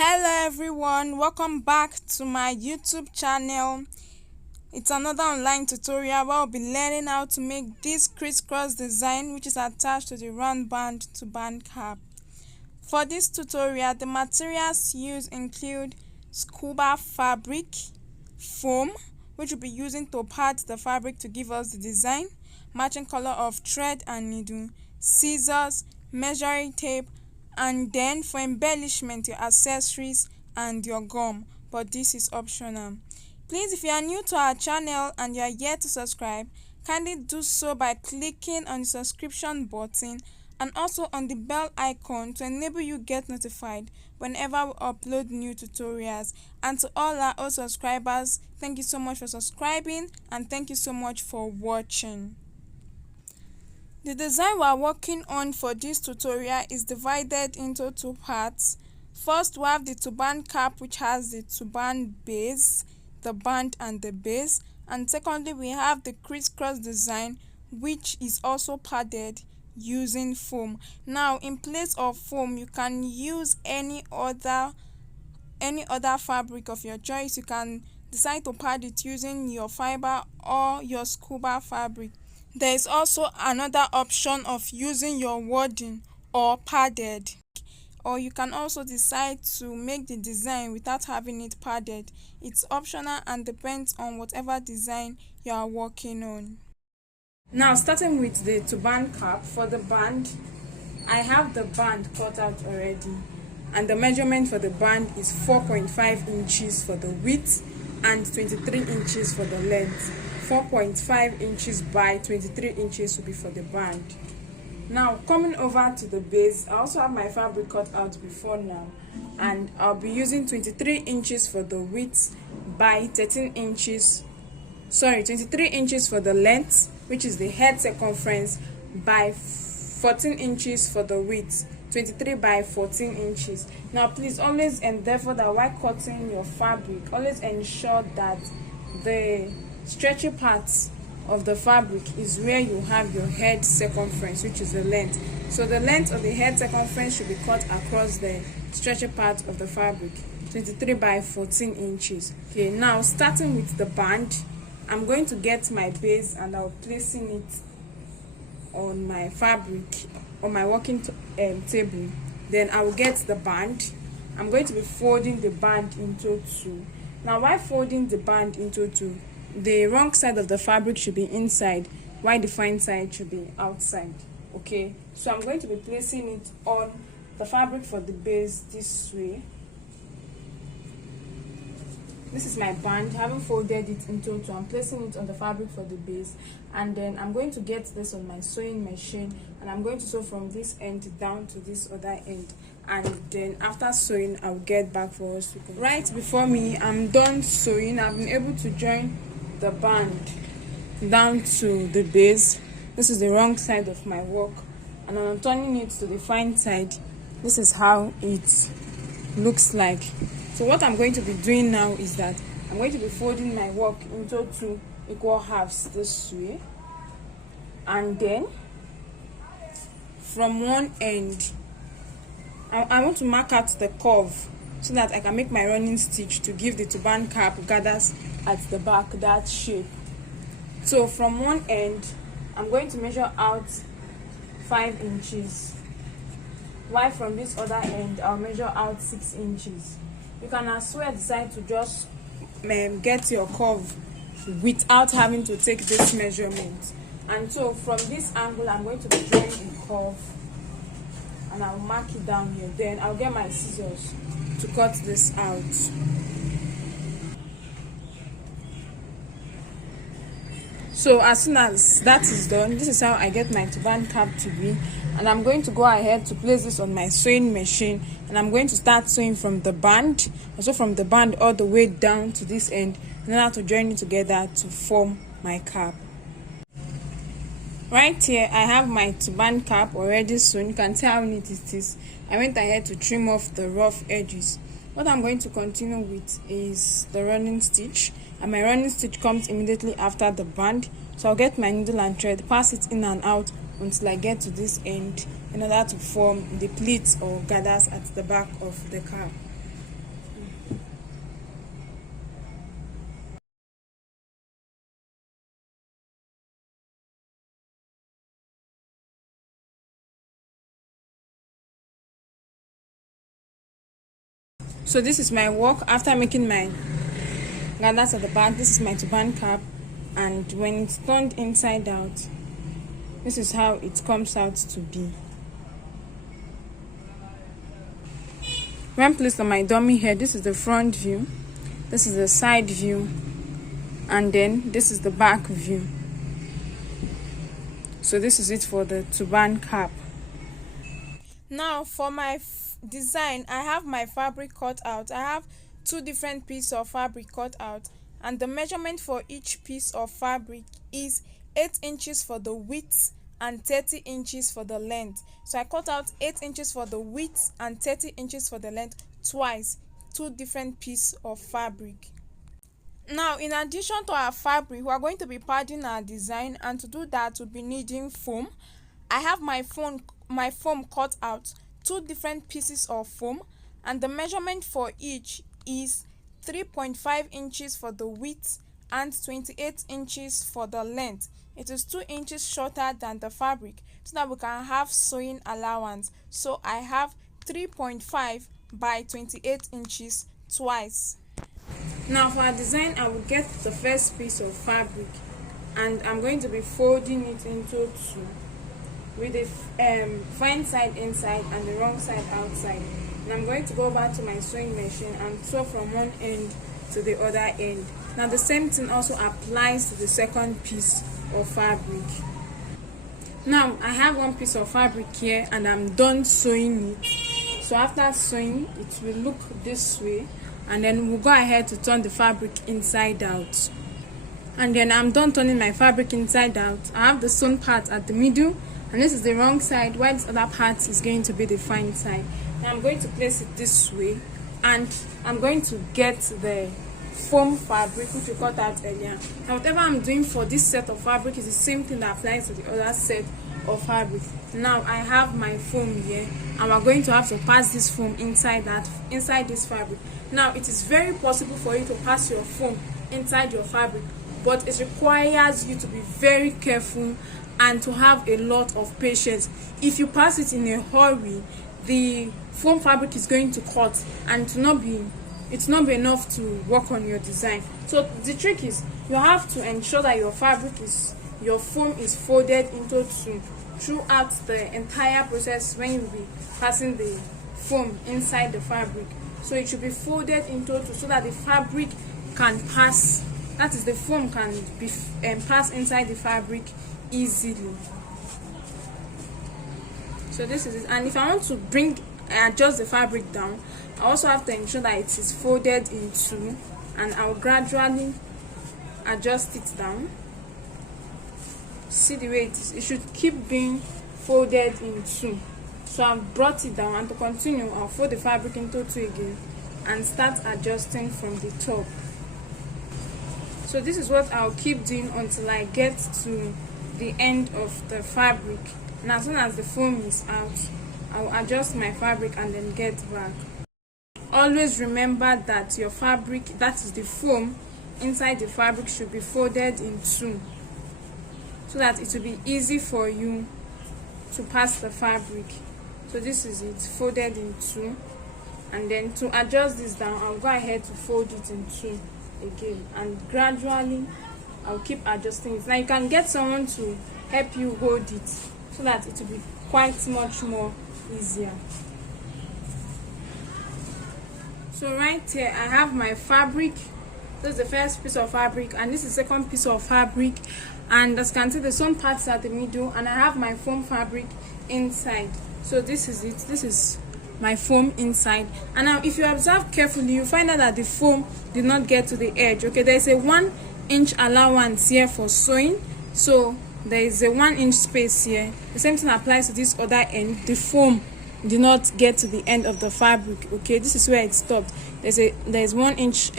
Hello everyone, welcome back to my YouTube channel. It's another online tutorial where I'll be learning how to make this crisscross design which is attached to the round band turban cap. For this tutorial, the materials used include scuba fabric, foam which we'll be using to pad the fabric to give us the design, matching color of thread and needle, scissors, measuring tape, and then for embellishment, your accessories and your gum, but this is optional. Please, if you are new to our channel and you are yet to subscribe, kindly do so by clicking on the subscription button and also on the bell icon to enable you get notified whenever we upload new tutorials. And to all our old subscribers, thank you so much for subscribing and thank you so much for watching. The design we are working on for this tutorial is divided into two parts. First, we have the turban cap which has the turban base, the band and the base, and secondly we have the crisscross design which is also padded using foam. Now, in place of foam, you can use any other fabric of your choice. You can decide to pad it using your fiber or your scuba fabric. There is also another option of using your wadding or padded, or you can also decide to make the design without having it padded. It's optional and depends on whatever design you are working on. Now, starting with the turban cap, for the band, I have the band cut out already, and the measurement for the band is 4.5 inches for the width and 23 inches for the length. 4.5 inches by 23 inches will be for the band. Now, coming over to the base, I also have my fabric cut out before now, and I'll be using 23 inches for the width by 23 inches for the length, which is the head circumference, by 14 inches for the width, 23 by 14 inches. Now, please always endeavor that while cutting your fabric, always ensure that the stretchy parts of the fabric is where you have your head circumference, which is the length. So the length of the head circumference should be cut across the stretchy part of the fabric, 23 by 14 inches. Okay, now starting with the band, I'm going to get my base and I'll placing it on my fabric, on my working table. Then I will get the band. I'm going to be folding the band into two. Now, while folding the band into two, the wrong side of the fabric should be inside, while the fine side should be outside. Okay, so I'm going to be placing it on the fabric for the base this way. This is my band. I haven't folded it into two. I'm placing it on the fabric for the base, and then I'm going to get this on my sewing machine, and I'm going to sew from this end down to this other end, and then after sewing I'll get back for us to go. Right before me, I'm done sewing. I've been able to join the band down to the base. This is the wrong side of my work, and when I'm turning it to the fine side, this is how it looks like. So what I'm going to be doing now is that I'm going to be folding my work into two equal halves this way, and then from one end I want to mark out the curve so that I can make my running stitch to give the turban cap gathers at the back that shape. So from one end I'm going to measure out 5 inches, while from this other end I'll measure out 6 inches. You can as well decide to just get your curve without having to take this measurement. And so from this angle I'm going to be drawing a curve, and I'll mark it down here. Then I'll get my scissors to cut this out. So as soon as that is done, this is how I get my turban cap to be, and I'm going to go ahead to place this on my sewing machine, and I'm going to start sewing from the band, also from the band all the way down to this end, in order to join it together to form my cap. Right here I have my turban cap already sewn. You can see how neat it is. I went ahead to trim off the rough edges. What I'm going to continue with is the running stitch, and my running stitch comes immediately after the band. So I'll get my needle and thread, pass it in and out until I get to this end in order to form the pleats or gathers at the back of the cap. So this is my work after making my gathers at the back. This is my turban cap, and when it's turned inside out, this is how it comes out to be. When placed on my dummy head, this is the front view, this is the side view, and then this is the back view. So this is it for the turban cap. Now for my design, I have my fabric cut out. I have 2 different pieces of fabric cut out, and the measurement for each piece of fabric is 8 inches for the width and 30 inches for the length. So I cut out 8 inches for the width and 30 inches for the length twice, 2 different pieces of fabric. Now, in addition to our fabric, we are going to be padding our design, and to do that we'll be needing foam. I have my foam cut out, 2 different pieces of foam, and the measurement for each is 3.5 inches for the width and 28 inches for the length. It is 2 inches shorter than the fabric so that we can have sewing allowance. So I have 3.5 by 28 inches twice. Now for our design, I will get the first piece of fabric and I'm going to be folding it into 2 with the fine side inside and the wrong side outside. And I'm going to go back to my sewing machine and sew from one end to the other end. Now the same thing also applies to the second piece of fabric. Now I have 1 piece of fabric here and I'm done sewing it. So after sewing, it will look this way, and then we'll go ahead to turn the fabric inside out. And then I'm done turning my fabric inside out. I have the sewn part at the middle, and this is the wrong side, while this other part is going to be the fine side. Now I'm going to place it this way, and I'm going to get the foam fabric which we cut out earlier. Now whatever I'm doing for this set of fabric is the same thing that applies to the other set of fabric. Now I have my foam here, and we're going to have to pass this foam inside this fabric. Now it is very possible for you to pass your foam inside your fabric, but it requires you to be very careful and to have a lot of patience. If you pass it in a hurry, the foam fabric is going to cut, and it's not be enough to work on your design. So the trick is you have to ensure that your foam is folded into 2 throughout the entire process when you will be passing the foam inside the fabric. So it should be folded into 2 so that the fabric can pass, that is, the foam can be pass inside the fabric easily. So this is it. And if I want to adjust the fabric down, I also have to ensure that it is folded in 2, and I'll gradually adjust it down. See the way it is. It should keep being folded in 2. So I've brought it down, and to continue, I'll fold the fabric into 2 again and start adjusting from the top. So this is what I'll keep doing until I get to the end of the fabric. And as soon as the foam is out, I'll adjust my fabric and then get back. Always remember that your fabric, that is the foam inside the fabric, should be folded in 2 so that it will be easy for you to pass the fabric. So this is it, folded in 2, and then to adjust this down, I'll go ahead to fold it in 2 again, and gradually I'll keep adjusting it. Now you can get someone to help you hold it so that it will be quite much more easier. So right here I have my fabric. This is the first piece of fabric, and this is the second piece of fabric, and as you can see, the sewn parts at the middle, and I have my foam fabric inside. So this is it. This is my foam inside. And now if you observe carefully, you find out that the foam did not get to the edge. Okay, there's a 1 inch allowance here for sewing, so there is a 1 inch space here. The same thing applies to this other end. The foam did not get to the end of the fabric. Okay, this is where it stopped. There's 1 inch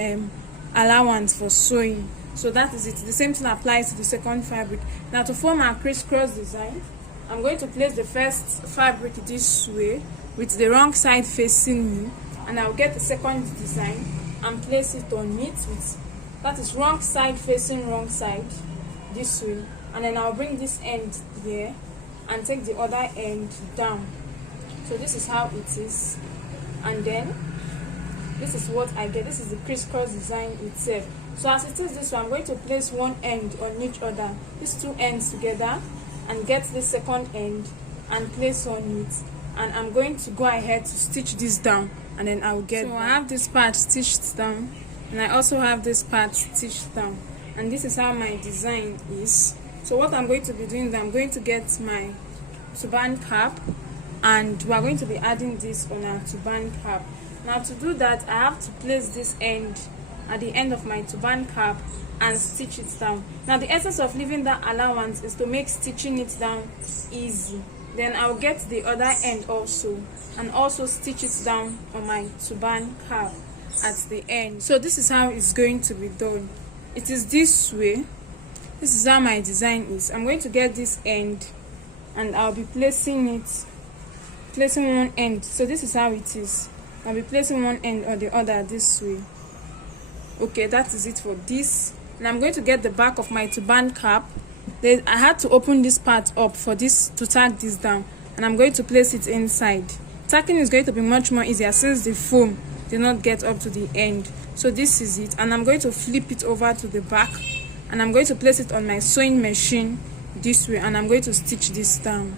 allowance for sewing. So that is it. The same thing applies to the second fabric. Now to form our crisscross design, I'm going to place the first fabric this way with the wrong side facing me, and I'll get the second design and place it on it with, that is, wrong side facing wrong side this way, and then I'll bring this end here and take the other end down. So this is how it is, and then this is what I get. This is the Criss-cross Design itself. So as it is this way, I'm going to place one end on each other, these two ends together, and get the second end and place on it. And I'm going to go ahead to stitch this down, and then I'll get so I have this part stitched down, and I also have this part stitched down, and this is how my design is. So what I'm going to be doing is I'm going to get my turban cap, and we are going to be adding this on our turban cap. Now to do that, I have to place this end at the end of my turban cap and stitch it down. Now the essence of leaving that allowance is to make stitching it down easy. Then I'll get the other end also and also stitch it down on my turban cap at the end. So this is how it's going to be done. It is this way. This is how my design is. I'm going to get this end and I'll be placing one end. So this is how it is. I'll be placing one end or the other this way. Okay, that is it for this. And I'm going to get the back of my turban cap. Then I had to open this part up for this to tack this down, and I'm going to place it inside. Tacking is going to be much more easier since the foam did not get up to the end. So this is it, and I'm going to flip it over to the back, and I'm going to place it on my sewing machine this way, and I'm going to stitch this down.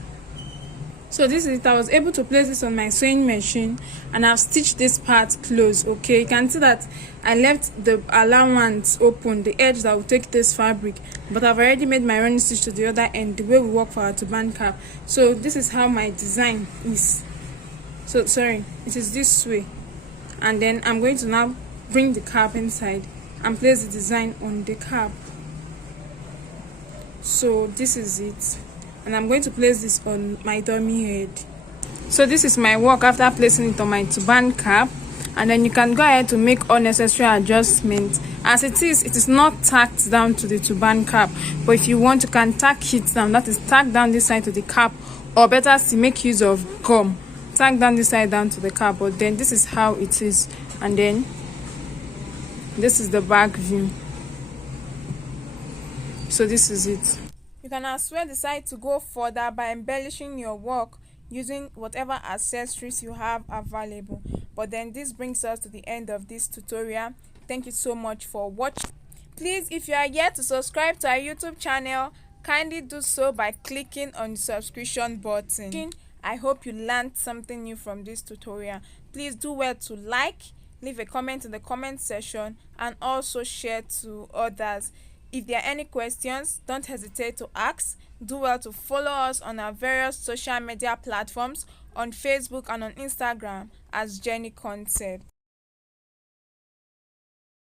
So this is it. I was able to place this on my sewing machine, and I've stitched this part close. Okay, you can see that I left the allowance open, the edge that will take this fabric, but I've already made my running stitch to the other end, the way we work for our turban cap. So this is how my design is. So sorry, it is this way, and then I'm going to now bring the cap inside and place the design on the cap. So this is it, and I'm going to place this on my dummy head. So this is my work after placing it on my turban cap, and then you can go ahead to make all necessary adjustments. As it is not tacked down to the turban cap, but if you want, you can tack it down. That is, tack down this side to the cap, or better still, make use of gum, tack down this side down to the cap. But then this is how it is, and then this is the back view. So this is it. You can as well decide to go further by embellishing your work using whatever accessories you have available. But then this brings us to the end of this tutorial. Thank you so much for watching. Please, if you are yet to subscribe to our YouTube channel, kindly do so by clicking on the subscription button. I hope you learned something new from this tutorial. Please do well to like, leave a comment in the comment section, and also share to others. If there are any questions, don't hesitate to ask. Do well to follow us on our various social media platforms on Facebook and on Instagram as Jenie Concept.